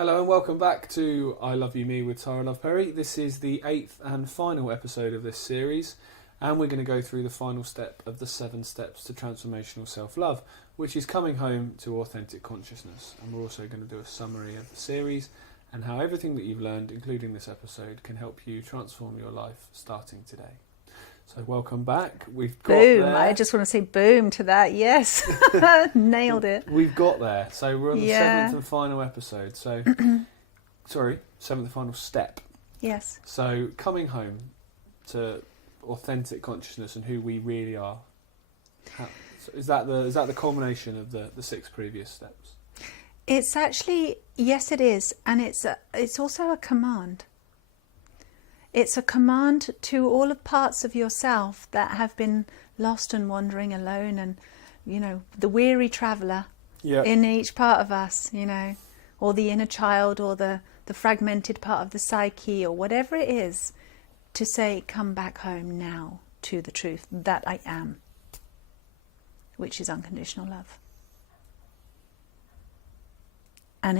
Hello and welcome back to I Love You Me with Tara Love Perry. This is the 8th and final episode of this series, and we're going to go through the final step of the 7 steps to transformational self-love, which is coming home to authentic consciousness. And we're also going to do a summary of the series and how everything that you've learned, including this episode, can help you transform your life starting today. So welcome back. We've got boom. there. I just want to say boom to that. Yes. Nailed it. We've got there. So we're on the 7th and final episode. So, 7th and final step. Yes. So coming home to authentic consciousness and who we really are. So is that the culmination of the 6 previous steps? It's actually, yes it is. And it's also a command. It's a command to all the parts of yourself that have been lost and wandering alone, and, the weary traveller in each part of us, or the inner child, or the fragmented part of the psyche, or whatever it is, to say, come back home now to the truth that I am, which is unconditional love. And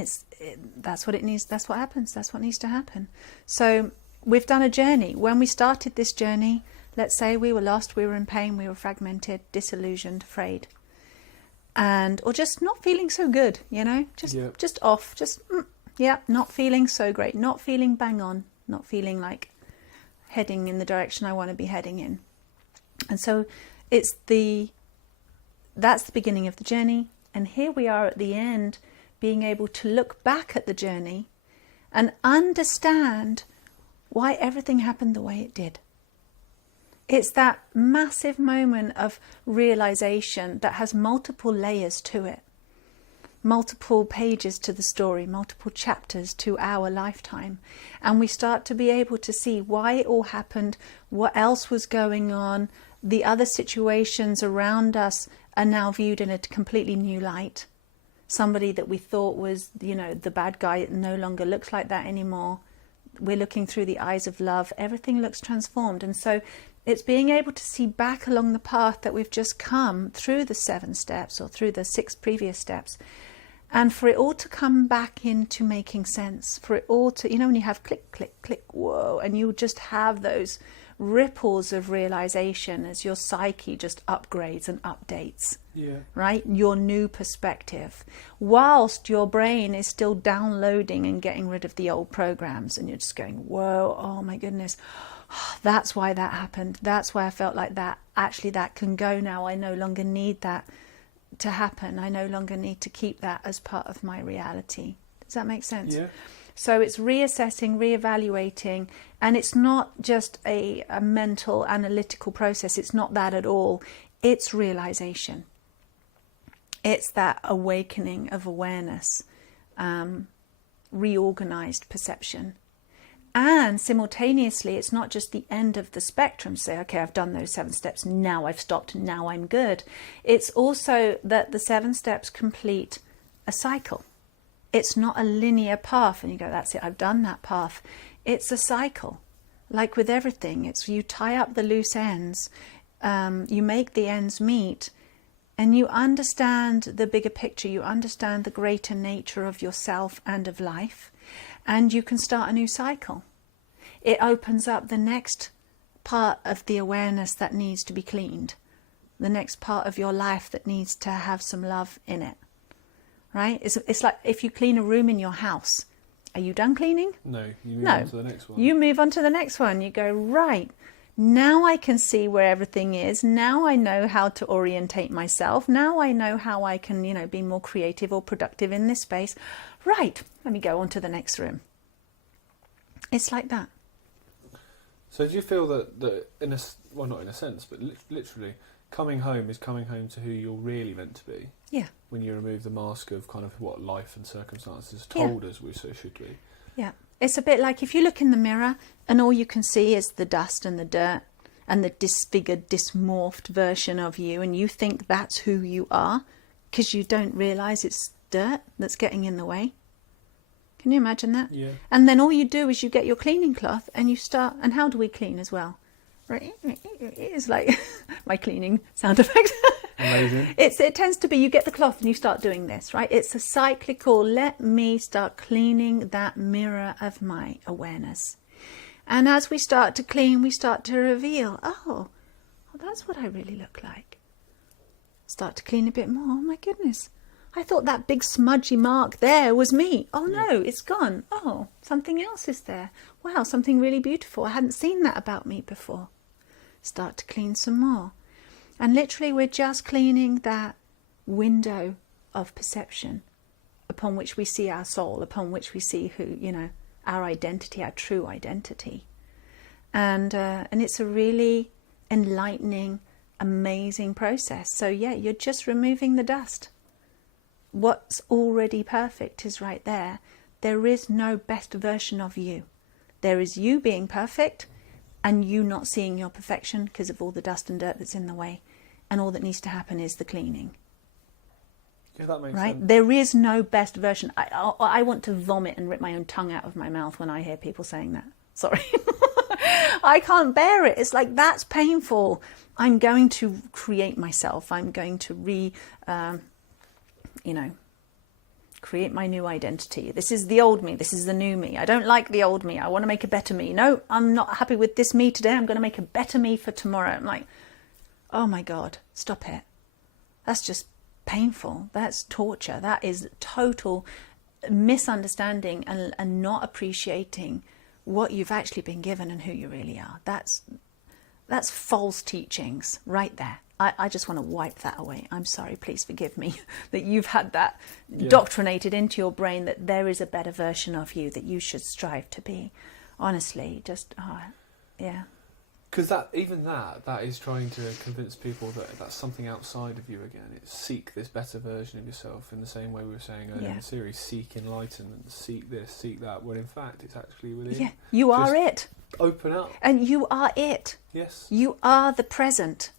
that's what it needs. That's what happens. That's what needs to happen. So we've done a journey. When we started this journey, let's say we were lost, we were in pain, we were fragmented, disillusioned, afraid, or just not feeling so good, just off, not feeling so great, not feeling bang on, not feeling like heading in the direction I want to be heading in. And so that's the beginning of the journey. And here we are at the end, being able to look back at the journey and understand why everything happened the way it did. It's that massive moment of realization that has multiple layers to it, multiple pages to the story, multiple chapters to our lifetime. And we start to be able to see why it all happened, what else was going on. The other situations around us are now viewed in a completely new light. Somebody that we thought was, the bad guy no longer looks like that anymore. We're looking through the eyes of love. Everything looks transformed. And so it's being able to see back along the path that we've just come through the 7 steps or through the 6 previous steps, and for it all to come back into making sense, for it all to, when you have click, click, click, whoa, and you just have those ripples of realization as your psyche just upgrades and updates, right? Your new perspective, whilst your brain is still downloading and getting rid of the old programs, and you're just going, whoa, oh my goodness, that's why that happened. That's why I felt like that. Actually, that can go now. I no longer need that to happen. I no longer need to keep that as part of my reality. Does that make sense? Yeah. So it's reassessing, reevaluating, and it's not just a mental analytical process. It's not that at all. It's realization. It's that awakening of awareness, reorganized perception. And simultaneously, it's not just the end of the spectrum. Say, okay, I've done those 7 steps. Now I've stopped. Now I'm good. It's also that the 7 steps complete a cycle. It's not a linear path and you go, that's it, I've done that path. It's a cycle. Like with everything, it's you tie up the loose ends, you make the ends meet, and you understand the bigger picture. You understand the greater nature of yourself and of life, and you can start a new cycle. It opens up the next part of the awareness that needs to be cleaned, the next part of your life that needs to have some love in it. Right? It's like if you clean a room in your house. Are you done cleaning? No, you move on to the next one. You move on to the next one. You go, right, now I can see where everything is. Now I know how to orientate myself. Now I know how I can, be more creative or productive in this space. Right, let me go on to the next room. It's like that. So do you feel that not in a sense, but literally, coming home is coming home to who you're really meant to be? Yeah. When you remove the mask of kind of what life and circumstances told us we so should be. Yeah. It's a bit like if you look in the mirror and all you can see is the dust and the dirt and the disfigured, dysmorphed version of you, and you think that's who you are because you don't realise it's dirt that's getting in the way. Can you imagine that? Yeah. And then all you do is you get your cleaning cloth and you start, and how do we clean as well? Right? It's like my cleaning sound effect. Amazing. It tends to be, you get the cloth and you start doing this, right? It's a cyclical, let me start cleaning that mirror of my awareness. And as we start to clean, we start to reveal, oh, that's what I really look like. Start to clean a bit more. Oh my goodness. I thought that big smudgy mark there was me. Oh no, it's gone. Oh, something else is there. Wow, something really beautiful. I hadn't seen that about me before. Start to clean some more. And literally we're just cleaning that window of perception upon which we see our soul, upon which we see who, our identity, our true identity. And it's a really enlightening, amazing process. So yeah, you're just removing the dust. What's already perfect is right there. There is no best version of you. There is you being perfect and you not seeing your perfection because of all the dust and dirt that's in the way. And all that needs to happen is the cleaning. Yeah, that makes right? sense. There is no best version. I want to vomit and rip my own tongue out of my mouth when I hear people saying that. Sorry. I can't bear it. It's like, that's painful. I'm going to create myself. I'm going to create my new identity. This is the old me. This is the new me. I don't like the old me. I want to make a better me. No, I'm not happy with this me today. I'm going to make a better me for tomorrow. I'm like, oh my God, stop it. That's just painful. That's torture. That is total misunderstanding and not appreciating what you've actually been given and who you really are. That's false teachings right there. I just want to wipe that away. I'm sorry, please forgive me that you've had that doctrinated into your brain that there is a better version of you that you should strive to be. Honestly, just, yeah. Because that is trying to convince people that that's something outside of you again. It's seek this better version of yourself in the same way we were saying earlier in the series. Seek enlightenment, seek this, seek that. When in fact, it's actually within. Yeah, you are it. Open up. And you are it. Yes. You are the present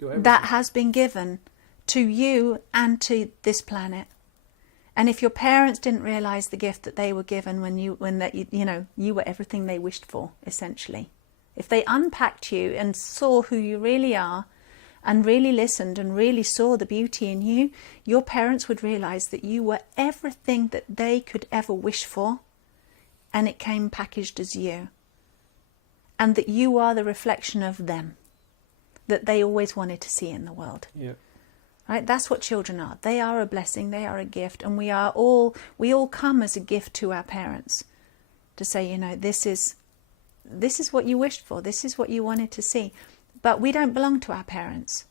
that has been given to you and to this planet. And if your parents didn't realise the gift that they were given when you were everything they wished for, essentially. If they unpacked you and saw who you really are and really listened and really saw the beauty in you, your parents would realise that you were everything that they could ever wish for, and it came packaged as you. And that you are the reflection of them that they always wanted to see in the world. Yeah. Right? That's what children are. They are a blessing, they are a gift, and we all come as a gift to our parents to say, this is what you wished for, this is what you wanted to see. But we don't belong to our parents.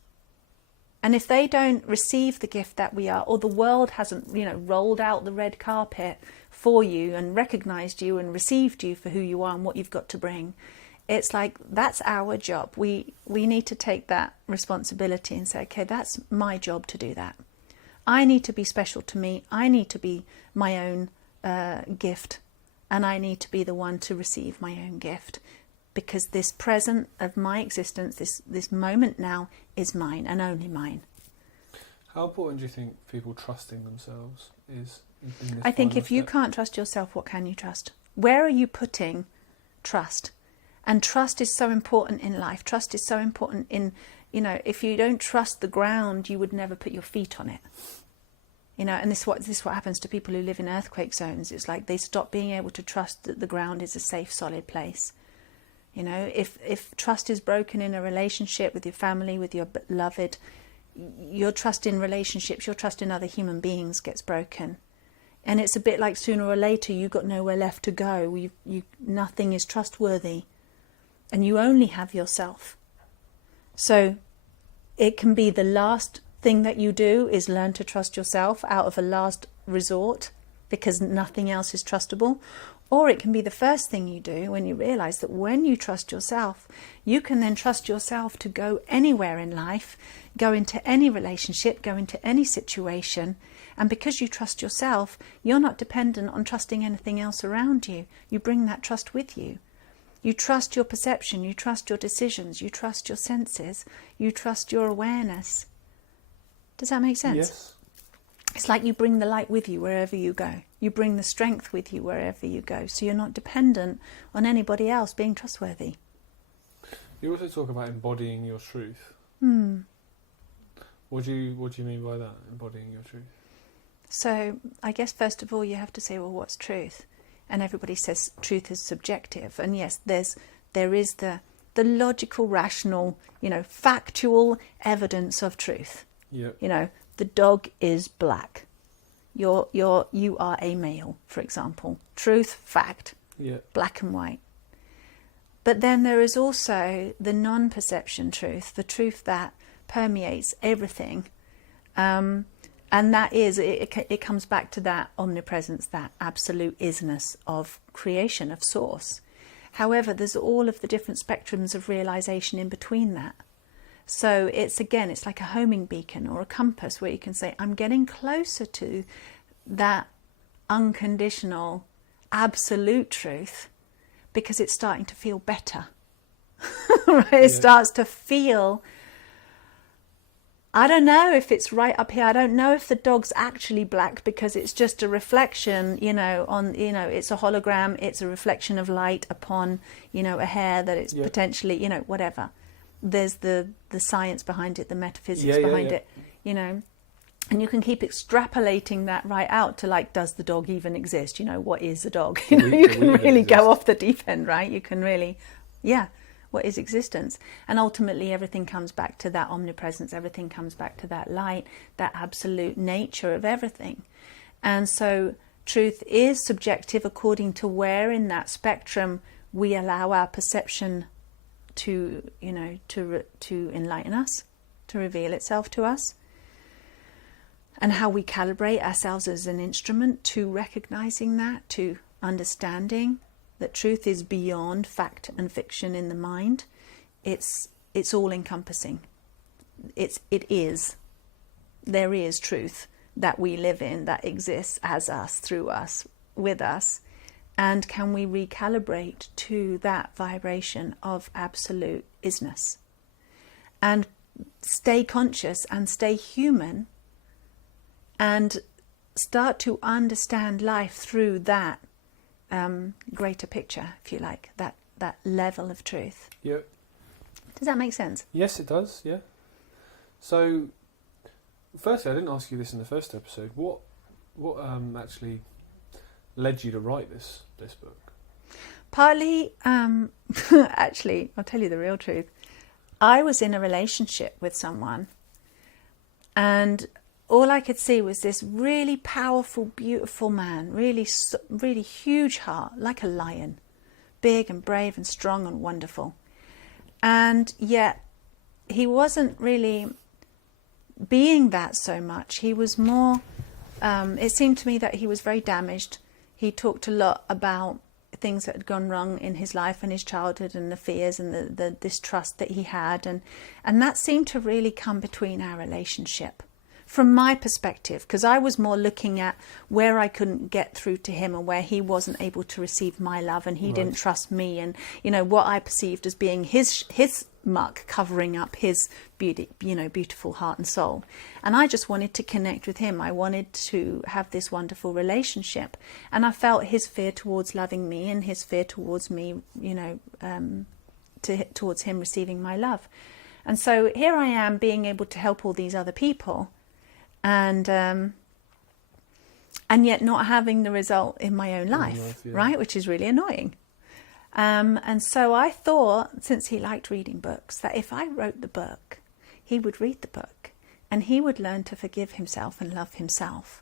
And if they don't receive the gift that we are, or the world hasn't, rolled out the red carpet for you and recognized you and received you for who you are and what you've got to bring, it's like, that's our job. We need to take that responsibility and say, okay, that's my job to do that. I need to be special to me. I need to be my own gift. And I need to be the one to receive my own gift, because this present of my existence, this moment now, is mine and only mine. How important do you think people trusting themselves is in this? I think if you step? can't trust yourself, what can you trust? Where are you putting trust? And trust is so important in life. Trust is so important in, if you don't trust the ground, you would never put your feet on it. And this is what happens to people who live in earthquake zones. It's like they stop being able to trust that the ground is a safe, solid place. If trust is broken in a relationship with your family, with your beloved, your trust in relationships, your trust in other human beings gets broken. And it's a bit like sooner or later you've got nowhere left to go. Nothing is trustworthy. And you only have yourself. So it can be the last thing that you do is learn to trust yourself out of a last resort because nothing else is trustable. Or it can be the first thing you do when you realise that when you trust yourself, you can then trust yourself to go anywhere in life, go into any relationship, go into any situation. And because you trust yourself, you're not dependent on trusting anything else around you. You bring that trust with you. You trust your perception, you trust your decisions, you trust your senses, you trust your awareness. Does that make sense? Yes. It's like you bring the light with you wherever you go. You bring the strength with you wherever you go. So you're not dependent on anybody else being trustworthy. You also talk about embodying your truth. What do you mean by that, embodying your truth? So I guess first of all you have to say, well, what's truth? And everybody says truth is subjective. And yes, there is the logical, rational, factual evidence of truth. Yeah. The dog is black. You are a male, for example. Truth, fact, Yeah. black and white. But then there is also the non-perception truth, the truth that permeates everything. And that is, it comes back to that omnipresence, that absolute isness of creation, of source. However, there's all of the different spectrums of realization in between that. So it's like a homing beacon or a compass where you can say, I'm getting closer to that unconditional, absolute truth because it's starting to feel better. Right? It starts to feel, I don't know if it's right up here. I don't know if the dog's actually black because it's just a reflection, it's a hologram. It's a reflection of light upon, a hair that it's potentially, whatever. There's the science behind it, the metaphysics behind it, and you can keep extrapolating that right out to does the dog even exist? What is a dog? You can really go off the deep end, right? You can really, what is existence? And ultimately everything comes back to that omnipresence. Everything comes back to that light, that absolute nature of everything. And so truth is subjective according to where in that spectrum we allow our perception to enlighten us, to reveal itself to us, and how we calibrate ourselves as an instrument to recognizing that, to understanding that truth is beyond fact and fiction in the mind. It's all encompassing. There is truth that we live in, that exists as us, through us, with us. And can we recalibrate to that vibration of absolute isness and stay conscious and stay human and start to understand life through that greater picture, if you like, that level of truth. Yeah. Does that make sense? Yes, it does. Yeah. So, firstly, I didn't ask you this in the first episode. What actually led you to write this book? Partly, actually, I'll tell you the real truth. I was in a relationship with someone, and all I could see was this really powerful, beautiful man, really, really huge heart, like a lion, big and brave and strong and wonderful. And yet he wasn't really being that so much. He was more, it seemed to me that he was very damaged. He talked a lot about things that had gone wrong in his life and his childhood and the fears and the distrust that he had. And that seemed to really come between our relationship. From my perspective, because I was more looking at where I couldn't get through to him and where he wasn't able to receive my love and he didn't trust me, and what I perceived as being his muck covering up his beauty, beautiful heart and soul. And I just wanted to connect with him. I wanted to have this wonderful relationship, and I felt his fear towards loving me and his fear towards me, towards him receiving my love. And so here I am being able to help all these other people, and yet not having the result in my own life, right? Which is really annoying. And so I thought, since he liked reading books, that if I wrote the book, he would read the book and he would learn to forgive himself and love himself.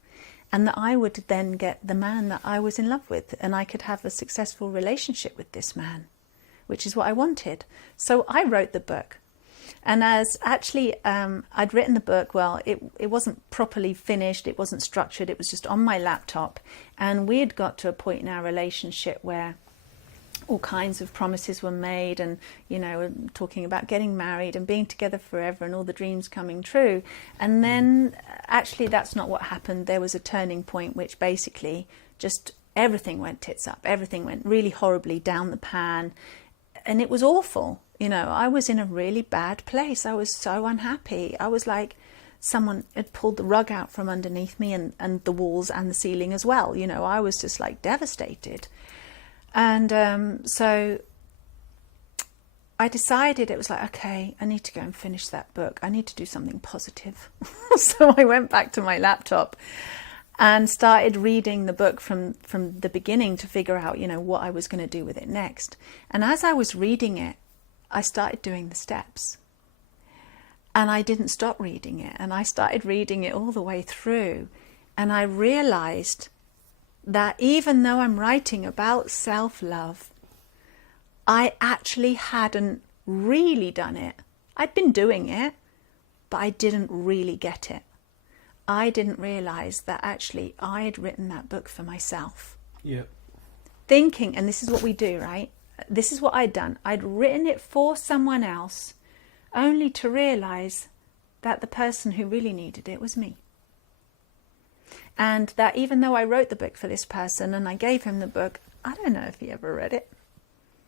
And that I would then get the man that I was in love with, and I could have a successful relationship with this man, which is what I wanted. So I wrote the book. And as actually I'd written the book, well, it wasn't properly finished, it wasn't structured, it was just on my laptop. And we had got to a point in our relationship where all kinds of promises were made, and talking about getting married and being together forever and all the dreams coming true. And then actually that's not what happened. There was a turning point which basically just everything went tits up, everything went really horribly down the pan, and it was awful. I was in a really bad place. I was so unhappy. I was like someone had pulled the rug out from underneath me, and the walls and the ceiling as well. I was just like devastated. And so I decided, it was like, okay, I need to go and finish that book. I need to do something positive. So I went back to my laptop and started reading the book from the beginning to figure out, what I was going to do with it next. And as I was reading it, I started doing the steps. And I didn't stop reading it. And I started reading it all the way through. And I realized that even though I'm writing about self-love, I actually hadn't really done it. I'd been doing it, but I didn't really get it. I didn't realize that actually I had written that book for myself. Yeah. Thinking, and this is what we do, right? This is what I'd done. I'd written it for someone else, only to realize that the person who really needed it was me. And that even though I wrote the book for this person and I gave him the book, I don't know if he ever read it.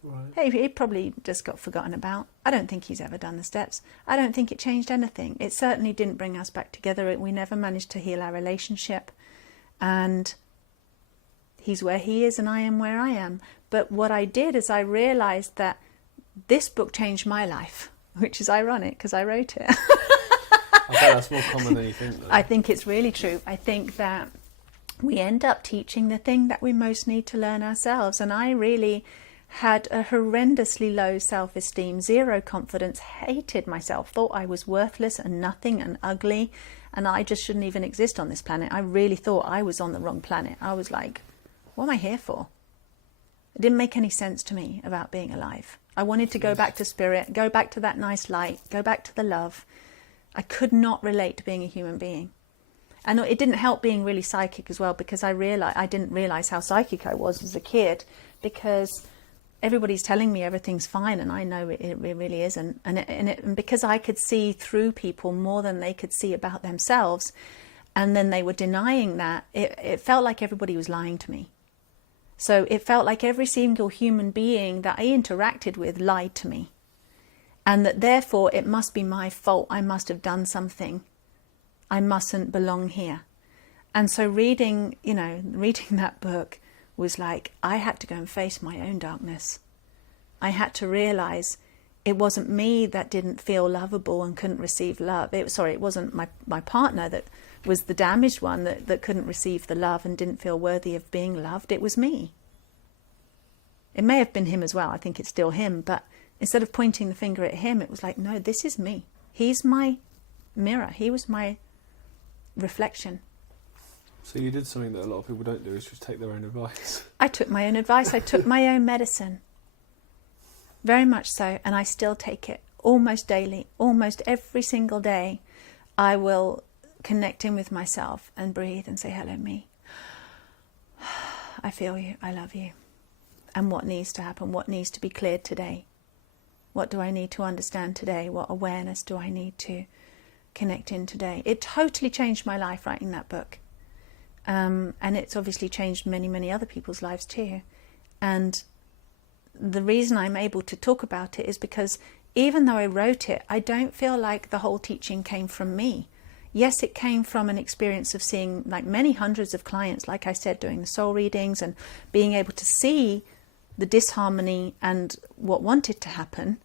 Right. Hey, he probably just got forgotten about. I don't think he's ever done the steps. I don't think it changed anything. It certainly didn't bring us back together. We never managed to heal our relationship. And he's where he is and I am where I am. But what I did is I realized that this book changed my life, which is ironic because I wrote it. I bet that's more common than you think, though. I think it's really true. I think that we end up teaching the thing that we most need to learn ourselves. And I really had a horrendously low self-esteem, zero confidence, hated myself, thought I was worthless and nothing and ugly, and I just shouldn't even exist on this planet. I really thought I was on the wrong planet. I was like, what am I here for? It didn't make any sense to me about being alive. I wanted to go back to spirit, go back to that nice light, go back to the love. I could not relate to being a human being. And it didn't help being really psychic as well, because I didn't realize how psychic I was as a kid, because everybody's telling me everything's fine, and I know it really isn't. And because I could see through people more than they could see about themselves, and then they were denying that, it felt like everybody was lying to me. So it felt like every single human being that I interacted with lied to me, and that therefore it must be my fault. I must have done something. I mustn't belong here. And so reading that book was like, I had to go and face my own darkness. I had to realize it wasn't me that didn't feel lovable and couldn't receive love. It wasn't my partner that was the damaged one that couldn't receive the love and didn't feel worthy of being loved. It was me. It may have been him as well. I think it's still him. But instead of pointing the finger at him, it was like, no, this is me. He's my mirror. He was my reflection. So you did something that a lot of people don't do, is just take their own advice. I took my own advice. I took my own medicine. Very much so. And I still take it almost daily, almost every single day. I will connect in with myself and breathe and say, hello, me. I feel you. I love you. And what needs to happen? What needs to be cleared today? What do I need to understand today? What awareness do I need to connect in today? It totally changed my life writing that book. And it's obviously changed many, many other people's lives too. And the reason I'm able to talk about it is because even though I wrote it, I don't feel like the whole teaching came from me. Yes, it came from an experience of seeing like many hundreds of clients, like I said, doing the soul readings and being able to see the disharmony and what wanted to happen,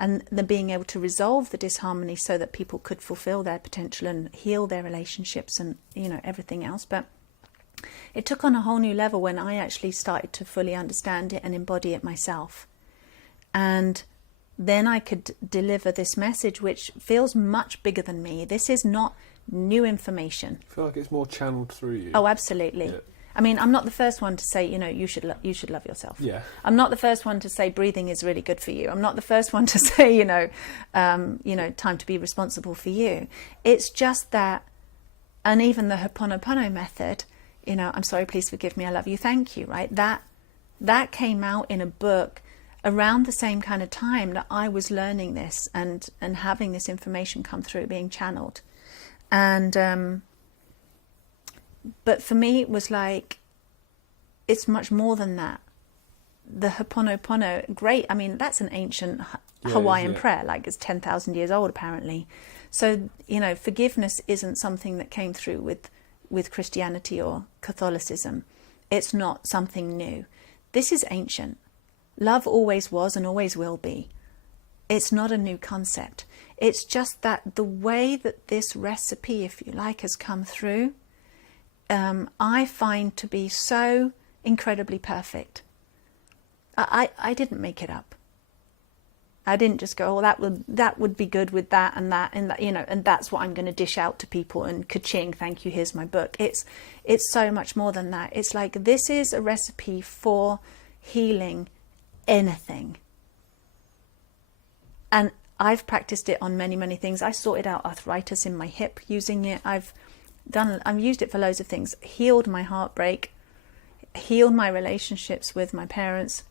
and then being able to resolve the disharmony so that people could fulfill their potential and heal their relationships and, everything else. But it took on a whole new level when I actually started to fully understand it and embody it myself. And then I could deliver this message, which feels much bigger than me. This is not new information. I feel like it's more channeled through you. Oh, absolutely. Yeah. I mean, I'm not the first one to say, you should love yourself. Yeah. I'm not the first one to say breathing is really good for you. I'm not the first one to say, time to be responsible for you. It's just that, and even the Ho'oponopono method, I'm sorry, please forgive me, I love you, thank you, right? That came out in a book around the same kind of time that I was learning this and having this information come through, being channeled. And but for me it was like, it's much more than that. The Ho'oponopono, great, I mean, that's an ancient Hawaiian prayer, like it's 10,000 years old apparently. So, forgiveness isn't something that came through with Christianity or Catholicism. It's not something new. This is ancient. Love always was and always will be. It's not a new concept. It's just that the way that this recipe, if you like, has come through, I find to be so incredibly perfect. I didn't make it up. I didn't just go, oh, that would be good with that and that, and that's what I'm going to dish out to people, and ka-ching, thank you, here's my book. It's so much more than that. It's like, this is a recipe for healing anything. And I've practiced it on many, many things. I sorted out arthritis in my hip using it. I've used it for loads of things. Healed my heartbreak, healed my relationships with my parents,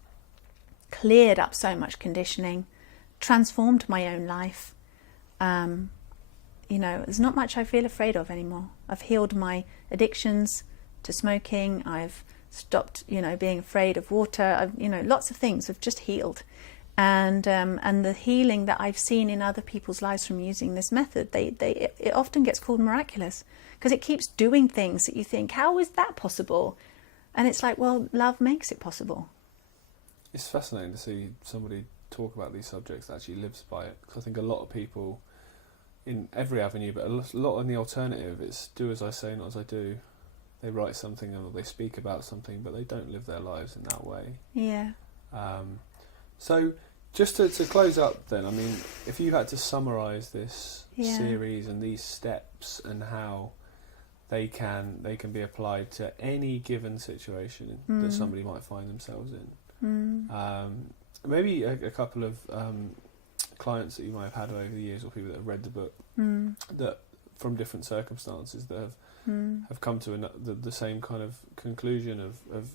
cleared up so much conditioning, transformed my own life. There's not much I feel afraid of anymore. I've healed my addictions to smoking. I've stopped, being afraid of water. Lots of things have just healed. And the healing that I've seen in other people's lives from using this method, it often gets called miraculous, because it keeps doing things that you think, how is that possible? And it's like, well, love makes it possible. It's fascinating to see somebody talk about these subjects that actually lives by it, because I think a lot of people in every avenue, but a lot in the alternative, it's do as I say, not as I do. They write something or they speak about something, but they don't live their lives in that way. Yeah. So just to close up then, I mean, if you had to summarise this series and these steps and how they can be applied to any given situation that somebody might find themselves in, maybe a couple of clients that you might have had over the years, or people that have read the book, that from different circumstances that have come to the same kind of conclusion of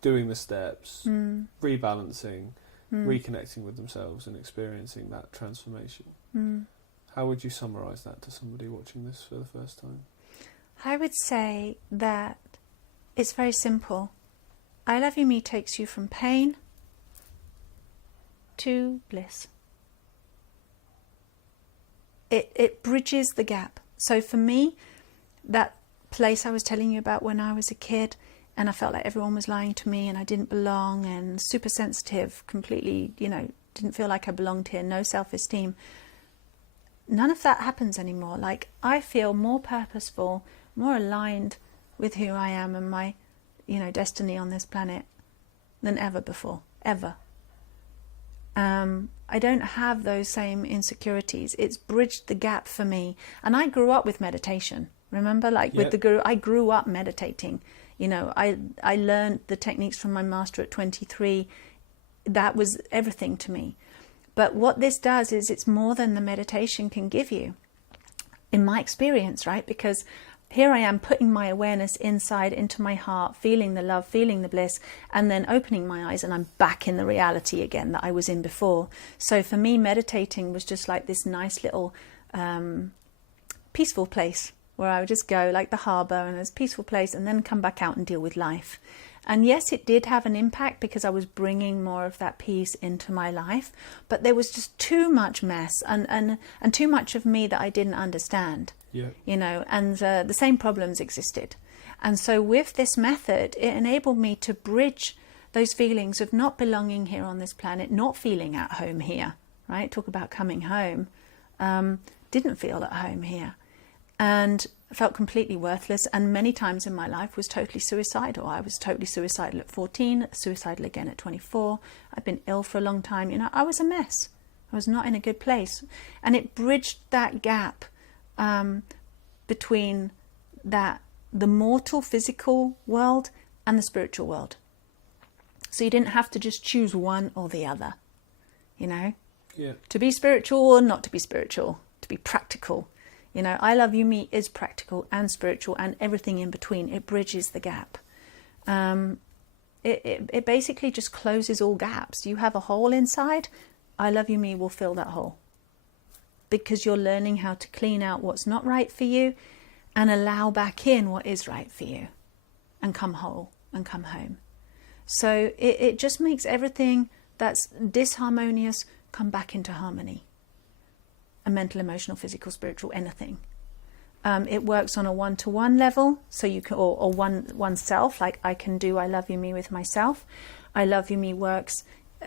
doing the steps, rebalancing, reconnecting with themselves and experiencing that transformation. How would you summarise that to somebody watching this for the first time? I would say that it's very simple. I Love You Me takes you from pain to bliss. It bridges the gap. So for me, that place I was telling you about when I was a kid, and I felt like everyone was lying to me and I didn't belong, and super sensitive, completely, didn't feel like I belonged here, no self-esteem. None of that happens anymore. Like, I feel more purposeful, more aligned with who I am and my, destiny on this planet than ever before, ever. I don't have those same insecurities. It's bridged the gap for me. And I grew up with meditation. Remember, with the Guru, I grew up meditating. I learned the techniques from my master at 23. That was everything to me. But what this does is it's more than the meditation can give you, in my experience, right? Because here I am putting my awareness inside into my heart, feeling the love, feeling the bliss, and then opening my eyes and I'm back in the reality again that I was in before. So for me, meditating was just like this nice little peaceful place where I would just go, like the harbour, and this peaceful place, and then come back out and deal with life. And yes, it did have an impact because I was bringing more of that peace into my life, but there was just too much mess and too much of me that I didn't understand. And the same problems existed. And so with this method, it enabled me to bridge those feelings of not belonging here on this planet, not feeling at home here, right? Talk about coming home. Didn't feel at home here. And felt completely worthless, and many times in my life was totally suicidal. I was totally suicidal at 14, suicidal again at 24. I'd been ill for a long time. I was a mess. I was not in a good place. And it bridged that gap between the mortal physical world and the spiritual world. So you didn't have to just choose one or the other, to be spiritual or not to be spiritual, to be practical. I Love You Me is practical and spiritual and everything in between. It bridges the gap. It basically just closes all gaps. You have a hole inside, I Love You Me will fill that hole. Because you're learning how to clean out what's not right for you and allow back in what is right for you. And come whole and come home. So it just makes everything that's disharmonious come back into harmony. A mental, emotional, physical, spiritual, anything. It works on a one-to-one level, so you can, or oneself, like I can do I Love You Me with myself. I Love You Me works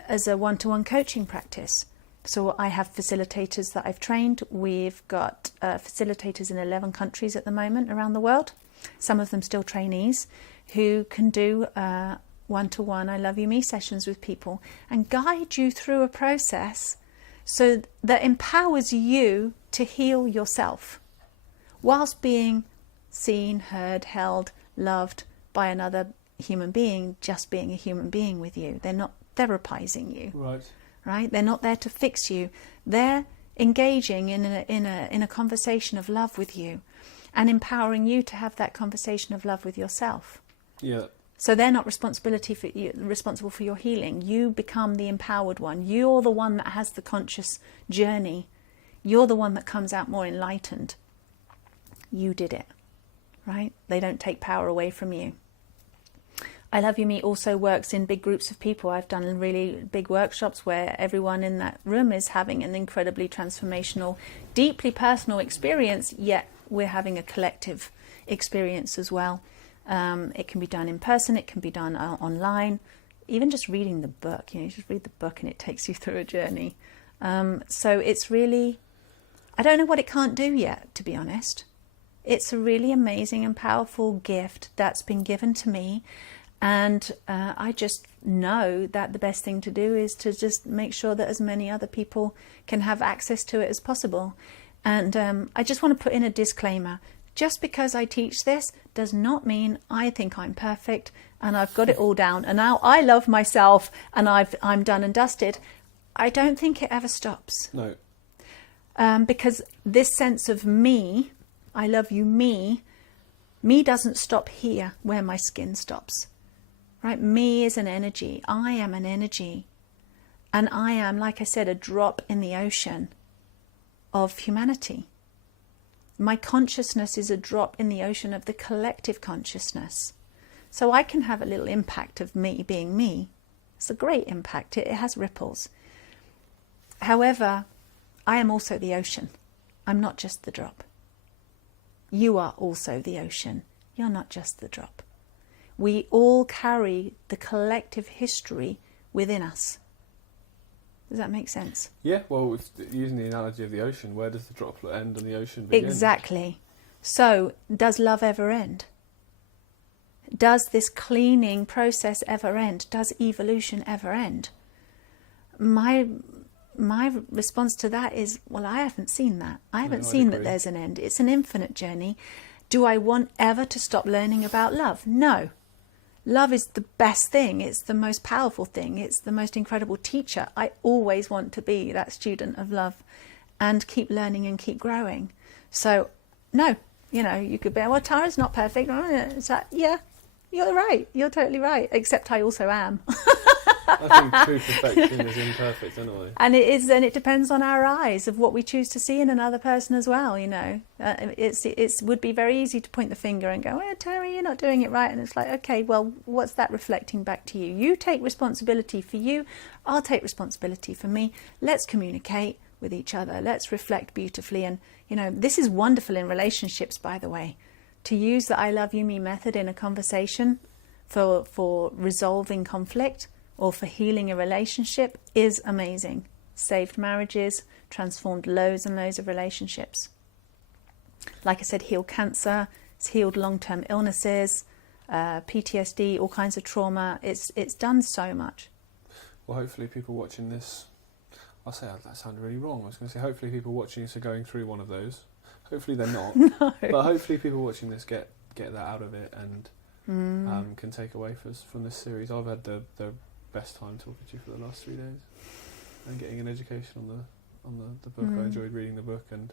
as a one-to-one coaching practice. So I have facilitators that I've trained. We've got facilitators in 11 countries at the moment around the world, some of them still trainees, who can do one-to-one I Love You Me sessions with people and guide you through a process so that empowers you to heal yourself whilst being seen, heard, held, loved by another human being, just being a human being with you. They're not therapizing you. Right? They're not there to fix you. They're engaging in a conversation of love with you and empowering you to have that conversation of love with yourself. Yeah. So they're not responsible for your healing. You become the empowered one. You're the one that has the conscious journey. You're the one that comes out more enlightened. You did it, right? They don't take power away from you. I Love You Me also works in big groups of people. I've done really big workshops where everyone in that room is having an incredibly transformational, deeply personal experience, yet we're having a collective experience as well. It can be done in person, it can be done online, even just reading the book. You just read the book and it takes you through a journey. So it's really, I don't know what it can't do yet, to be honest. It's a really amazing and powerful gift that's been given to me. And I just know that the best thing to do is to just make sure that as many other people can have access to it as possible. And I just want to put in a disclaimer. Just because I teach this does not mean I think I'm perfect and I've got it all down and now I love myself and I'm done and dusted. I don't think it ever stops. No. Because this sense of me, I love you, me doesn't stop here where my skin stops. Right? Me is an energy. I am an energy. And I am, like I said, a drop in the ocean of humanity. My consciousness is a drop in the ocean of the collective consciousness. So I can have a little impact of me being me. It's a great impact. It has ripples. However, I am also the ocean. I'm not just the drop. You are also the ocean. You're not just the drop. We all carry the collective history within us. Does that make sense? Yeah, well, using the analogy of the ocean, where does the droplet end and the ocean begin? Exactly. So, does love ever end? Does this cleaning process ever end? Does evolution ever end? My response to that is, well, I haven't seen that. I haven't seen that there's an end. It's an infinite journey. Do I want ever to stop learning about love? No. Love is the best thing. It's the most powerful thing. It's the most incredible teacher. I always want to be that student of love and keep learning and keep growing. So, no, you could be, well, Tara's not perfect. It's like, yeah, you're right. You're totally right. Except I also am. I think true perfection is imperfect anyway. And it is, and it depends on our eyes of what we choose to see in another person as well. It would be very easy to point the finger and go, "Oh, Terry, you're not doing it right." And it's like, okay, well, what's that reflecting back to you? You take responsibility for you. I'll take responsibility for me. Let's communicate with each other. Let's reflect beautifully. And this is wonderful in relationships, by the way, to use the I Love You Me method in a conversation for resolving conflict or for healing a relationship is amazing. Saved marriages, transformed loads and loads of relationships. Like I said, healed cancer, it's healed long-term illnesses, PTSD, all kinds of trauma. It's done so much. Well, hopefully people watching this, I'll say that sounded really wrong. I was going to say hopefully people watching this are going through one of those. Hopefully they're not. No. But hopefully people watching this get that out of it and can take away from this series. I've had the best time talking to you for the last 3 days and getting an education on the book. I enjoyed reading the book, and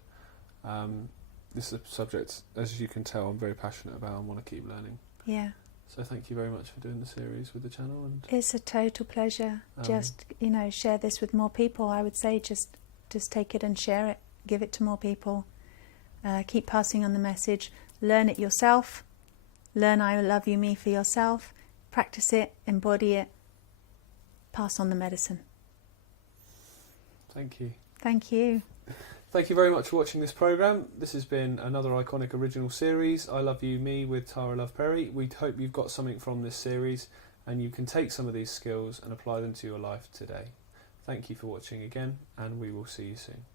this is a subject, as you can tell, I'm very passionate about and want to keep learning. Yeah. So thank you very much for doing the series with the channel. And it's a total pleasure. Just share this with more people. I would say just take it and share it. Give it to more people. Keep passing on the message. Learn it yourself. Learn I Love You Me for yourself. Practice it. Embody it. Pass on the medicine. Thank you. Thank you. Thank you very much for watching this programme. This has been another Ickonic original series, I Love You Me with Tara Love Perry. We hope you've got something from this series and you can take some of these skills and apply them to your life today. Thank you for watching again, and we will see you soon.